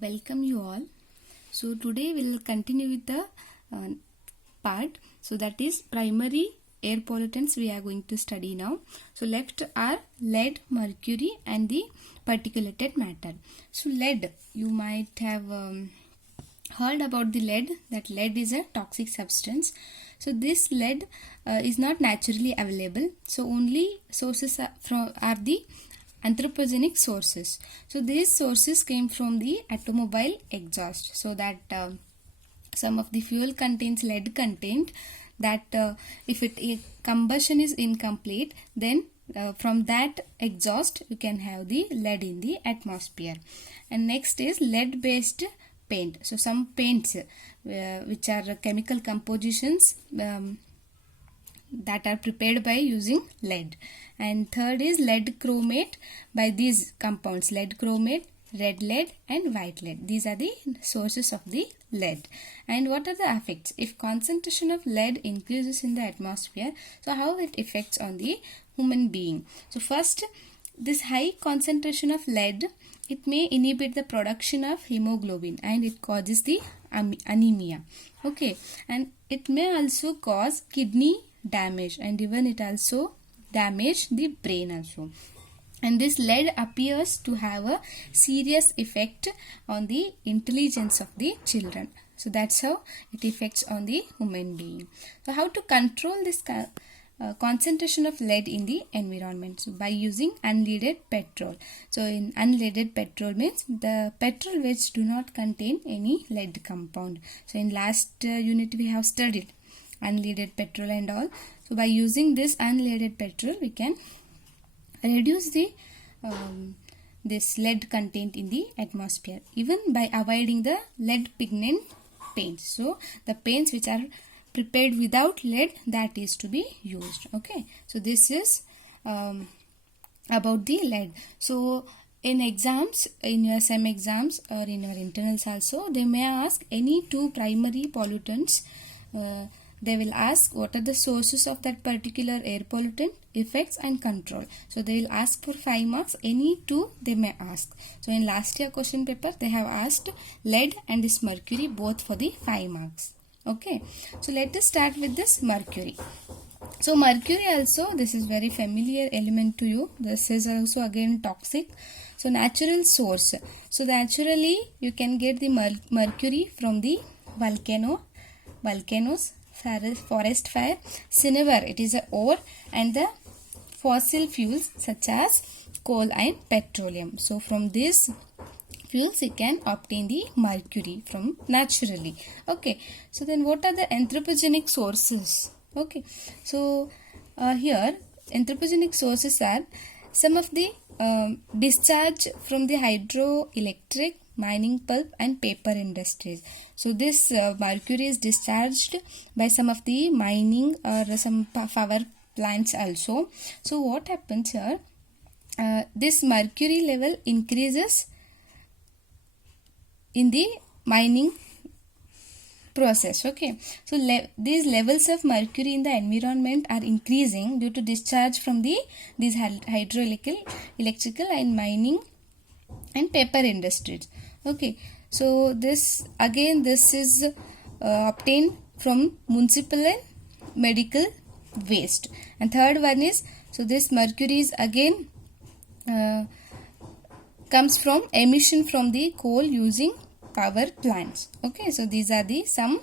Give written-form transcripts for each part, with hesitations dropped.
Welcome you all. So today we'll continue with the part. So that is primary air pollutants we are going to study now. So left are lead, mercury and the particulated matter. So lead, you might have heard about the lead, that lead is a toxic substance. So this lead is not naturally available. So only sources are the anthropogenic sources. So these sources came from the automobile exhaust. So that some of the fuel contains lead content, that if combustion is incomplete, then from that exhaust you can have the lead in the atmosphere. And next is lead based paint. So some paints which are chemical compositions that are prepared by using lead. And third is lead chromate by these compounds: lead chromate, red lead and white lead. These are the sources of the lead. And what are the effects? If concentration of lead increases in the atmosphere, so how it affects on the human being? So first, this high concentration of lead, it may inhibit the production of hemoglobin and it causes the anemia. Okay, and it may also cause kidney damage, and even it also damage the brain also. And this lead appears to have a serious effect on the intelligence of the children. So that's how it affects on the human being. So how to control this concentration of lead in the environment? So by using unleaded petrol. So in unleaded petrol means the petrol which do not contain any lead compound. So in last unit we have studied unleaded petrol and all. So by using this unleaded petrol, we can reduce the this lead content in the atmosphere, even by avoiding the lead pigment paints. So the paints which are prepared without lead, that is to be used. Okay, so this is about the lead. So in exams, in your SEM exams or in your internals also, they may ask any two primary pollutants. They will ask what are the sources of that particular air pollutant, effects and control. So they will ask for 5 marks. Any two they may ask. So in last year question paper they have asked lead and this mercury both for the 5 marks. Okay, so let us start with this mercury. So mercury also, this is very familiar element to you. This is also again toxic. So natural source. So naturally you can get the mercury from the volcanoes, forest fire, cinnabar, it is a ore, and the fossil fuels such as coal and petroleum. So from these fuels you can obtain the mercury from naturally. Okay, so then what are the anthropogenic sources? Okay, so here anthropogenic sources are some of the discharge from the hydroelectric, mining, pulp and paper industries. So this mercury is discharged by some of the mining or some power plants also. So what happens here? This mercury level increases in the mining process. Okay, so these levels of mercury in the environment are increasing due to discharge from these hydroelectrical and mining and paper industries. Okay, so this is obtained from municipal and medical waste. And third one is, so this mercury is again comes from emission from the coal using power plants. Okay, so these are the some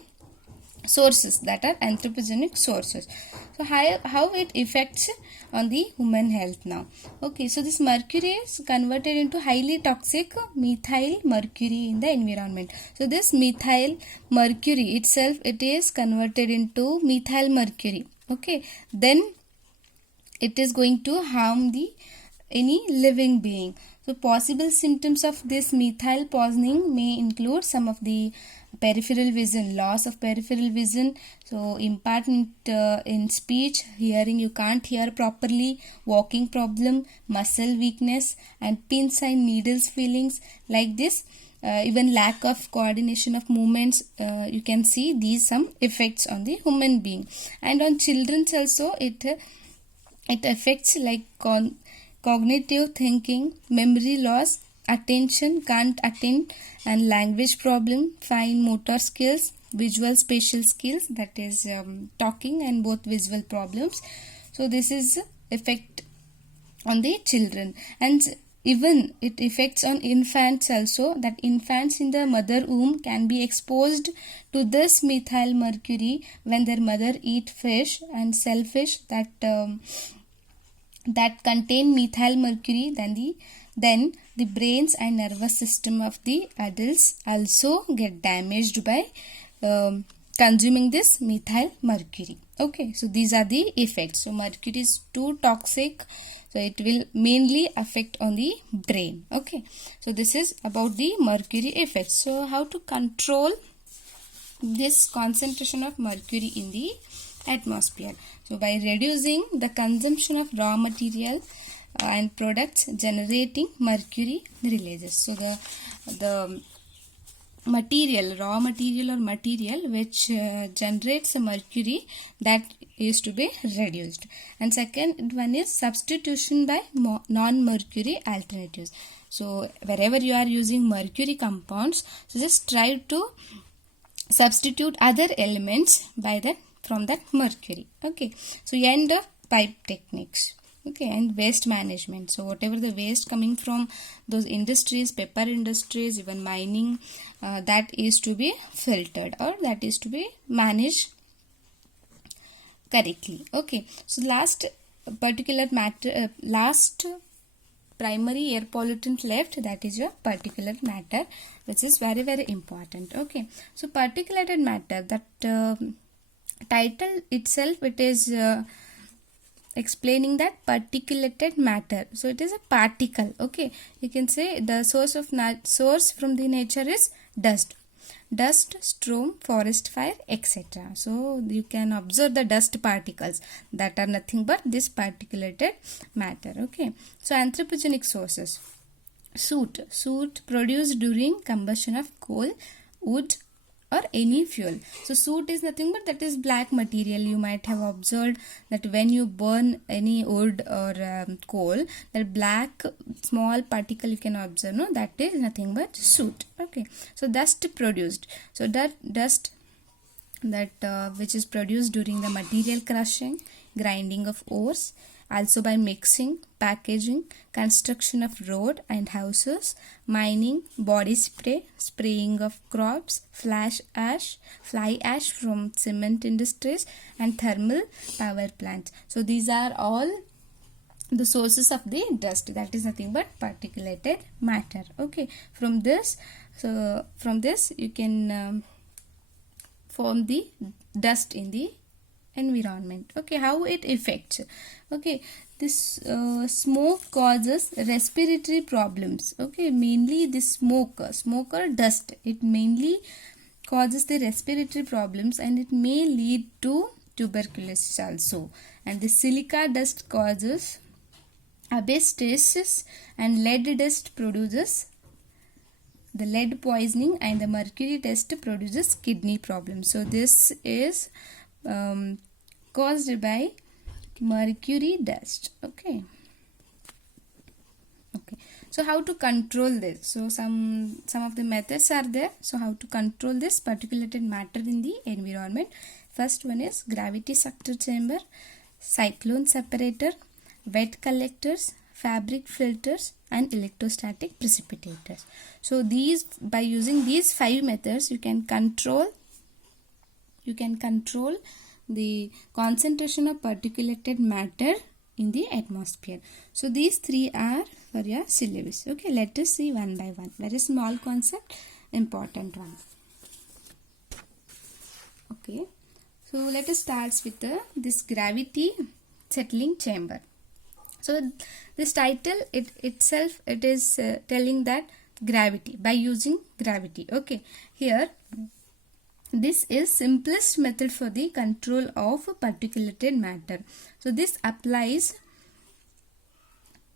sources that are anthropogenic sources. So how it affects on the human health now? Okay, so this mercury is converted into highly toxic methyl mercury in the environment. So this methyl mercury itself, it is converted into methyl mercury. Okay, then it is going to harm any living being. So possible symptoms of this methyl poisoning may include some of the peripheral vision, loss of peripheral vision, so impairment in speech, hearing, you can't hear properly, walking problem, muscle weakness and pins and needles feelings like this, even lack of coordination of movements. You can see these some effects on the human being. And on children also it affects like cognitive thinking, memory loss, attention, can't attend, and language problem, fine motor skills, visual spatial skills, that is talking and both visual problems. So this is effect on the children, and even it affects on infants also, that infants in the mother womb can be exposed to this methyl mercury when their mother eat fish and sell fish that that contain methyl mercury. Then the brains and nervous system of the adults also get damaged by consuming this methyl mercury. Okay, so these are the effects. So mercury is too toxic, so it will mainly affect on the brain. Okay, so this is about the mercury effects. So how to control this concentration of mercury in the atmosphere? So by reducing the consumption of raw material and products generating mercury releases. So the material, raw material or material which generates mercury, that is to be reduced. And second one is substitution by non-mercury alternatives. So wherever you are using mercury compounds, so just try to substitute other elements by that from that mercury. Okay, so end of pipe techniques. Okay, and waste management. So whatever the waste coming from those industries, paper industries, even mining, that is to be filtered or that is to be managed correctly. Okay, so last particular matter, last primary air pollutant left, that is your particulate matter, which is very, very important. Okay, so particulated matter, that title itself, it is explaining that particulated matter. So it is a particle. Okay, you can say the source from the nature is dust, storm, forest fire, etc. So you can observe the dust particles that are nothing but this particulated matter. Okay, so anthropogenic sources: soot produced during combustion of coal, wood, or any fuel. So soot is nothing but that is black material. You might have observed that when you burn any wood or coal, that black small particle you can observe, no, that is nothing but soot. Okay, so dust produced, so that dust that which is produced during the material crushing, grinding of ores, also by mixing, packaging, construction of road and houses, mining, body spray, spraying of crops, fly ash from cement industries, and thermal power plants. So these are all the sources of the dust, that is nothing but particulated matter. Okay, from this you can form the dust in the environment. Okay, how it affects? Okay, this smoke causes respiratory problems. Okay, mainly this smoke or dust, it mainly causes the respiratory problems and it may lead to tuberculosis also. And the silica dust causes asbestosis, and lead dust produces the lead poisoning, and the mercury dust produces kidney problems. So this is caused by mercury dust. Okay, so how to control this? So some of the methods are there. So how to control this particulated matter in the environment? First one is gravity sucker chamber, cyclone separator, wet collectors, fabric filters, and electrostatic precipitators. So these, by using these 5 methods, you can control the concentration of particulated matter in the atmosphere. So these 3 are for your syllabus. Okay, let us see one by one. Very small concept, important one. Okay, so let us start with this gravity settling chamber. So this title itself is telling that gravity, by using gravity. Okay, here this is simplest method for the control of particulated matter. So this applies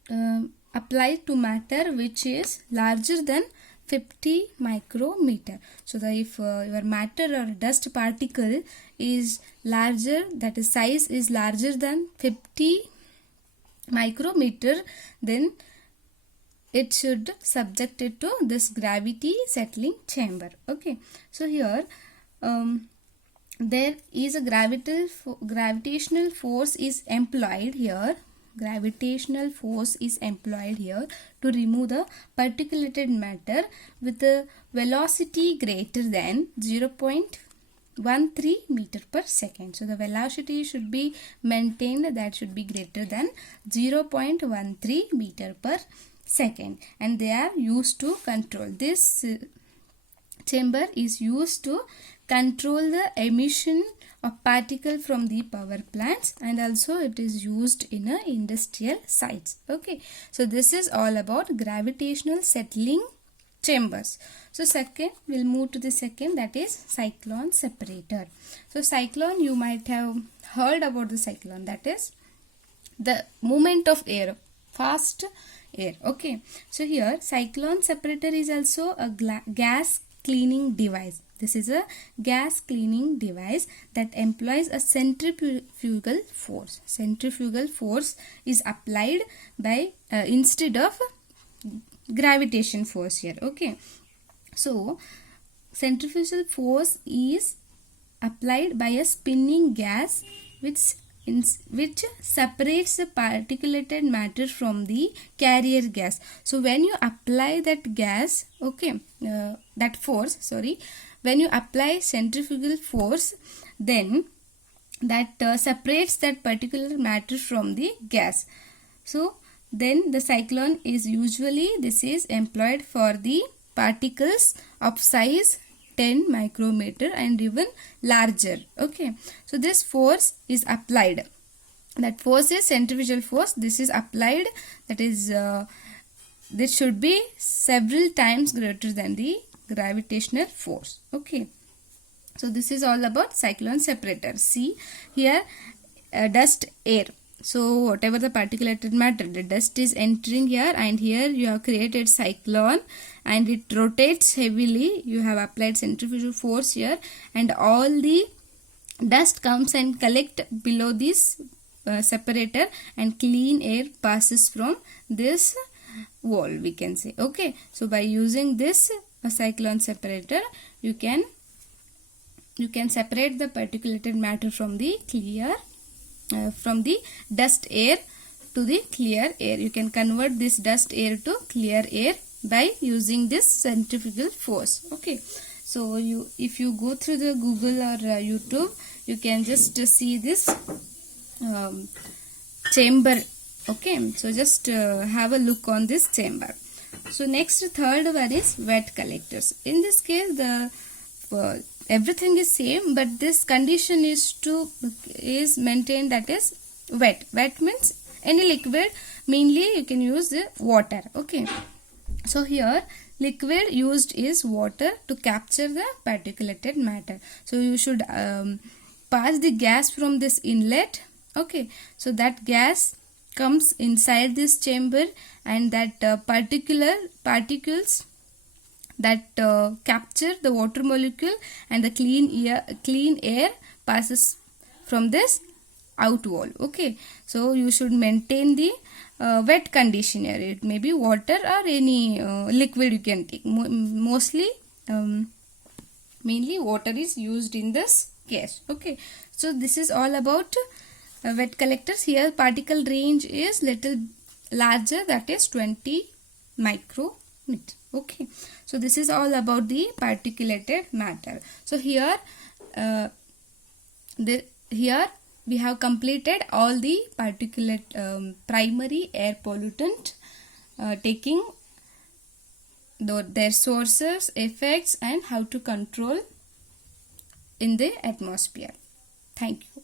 to matter which is larger than 50 micrometer. So if your matter or dust particle is larger, that is size is larger than 50 micrometer, then it should subject it to this gravity settling chamber. Okay, so here there is a gravitational force is employed here. Gravitational force is employed here to remove the particulated matter with a velocity greater than 0.13 meter per second. So the velocity should be maintained, that should be greater than 0.13 meter per second, and they are used to control this chamber is used to control the emission of particle from the power plants, and also it is used in industrial sites. Okay, so this is all about gravitational settling chambers. So second, we'll move to the second, that is cyclone separator. So cyclone, you might have heard about the cyclone, that is the movement of air, fast air. Okay, so here cyclone separator is also a gas cleaning device. This is a gas cleaning device that employs a centrifugal force. Centrifugal force is applied by instead of gravitation force here. Okay, so centrifugal force is applied by a spinning gas which separates the particulated matter from the carrier gas. So when you apply that gas, okay, that force, sorry, when you apply centrifugal force, then that separates that particular matter from the gas. So then the cyclone is usually, this is employed for the particles of size 10 micrometer and even larger. Okay, so this force is applied, that force is centrifugal force. This is applied, that is this should be several times greater than the gravitational force. Okay, so this is all about cyclone separator. See here, dust, air. So whatever the particulated matter, the dust is entering here, and here you have created cyclone and it rotates heavily. You have applied centrifugal force here, and all the dust comes and collect below this separator, and clean air passes from this wall, we can say. Okay, so by using this cyclone separator, you can separate the particulated matter from the clear from the dust air to the clear air. You can convert this dust air to clear air by using this centrifugal force. Okay, so if you go through the Google or YouTube, you can just see this chamber. Okay, so just have a look on this chamber. So next, third one is wet collectors. In this case, the everything is same, but this condition is maintained, that is wet. Wet means any liquid, mainly you can use the water. Okay, so here liquid used is water to capture the particulated matter. So you should pass the gas from this inlet. Okay, so that gas comes inside this chamber, and that particles that capture the water molecule, and the clean air passes from this out wall. Okay, so you should maintain the wet condition here. It may be water or any liquid you can take. Mostly mainly water is used in this case. Okay, so this is all about wet collectors. Here particle range is little larger, that is 20 micrometer. Okay, so this is all about the particulated matter. So here here we have completed all the particulate primary air pollutant, taking their sources, effects, and how to control in the atmosphere. Thank you.